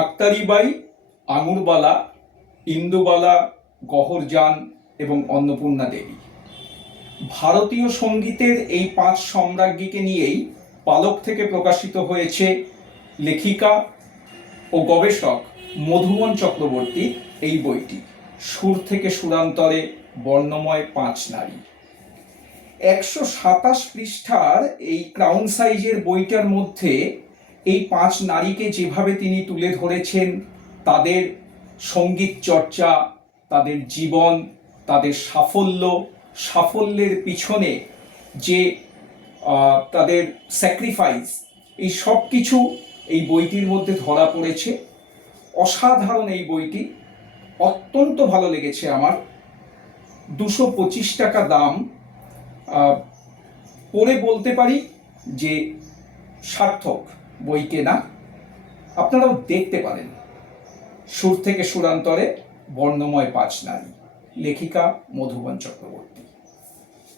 আক্তারিবাই, আঙুরবালা, ইন্দুবালা, গহরজান এবং অন্নপূর্ণা দেবী। ভারতীয় সঙ্গীতের এই 5 সম্রাজ্ঞীকে নিয়েই পালক থেকে প্রকাশিত হয়েছে লেখিকা ও গবেষক মধুবন চক্রবর্তীর এই বইটি, সুর থেকে সুরান্তরে বর্ণময় 5 নারী। 127 পৃষ্ঠার এই ক্রাউন সাইজের বইটার মধ্যে এই 5 নারীকে যেভাবে তিনি তুলে ধরেছেন, তাদের সঙ্গীত চর্চা, তাদের জীবন, তাদের সাফল্যের পিছনে যে তাদের স্যাক্রিফাইস, এই সব কিছু এই বইটির মধ্যে ধরা পড়েছে। অসাধারণ এই বইটি, অত্যন্ত ভালো লেগেছে আমার। 225 টাকা দাম। পড়ে বলতে পারি যে সার্থক বই কেনা। আপনারাও দেখতে পারেন। সুর থেকে সুরান্তরে বর্ণময় 5 নারী, লেখিকা মধুবন চক্রবর্তী।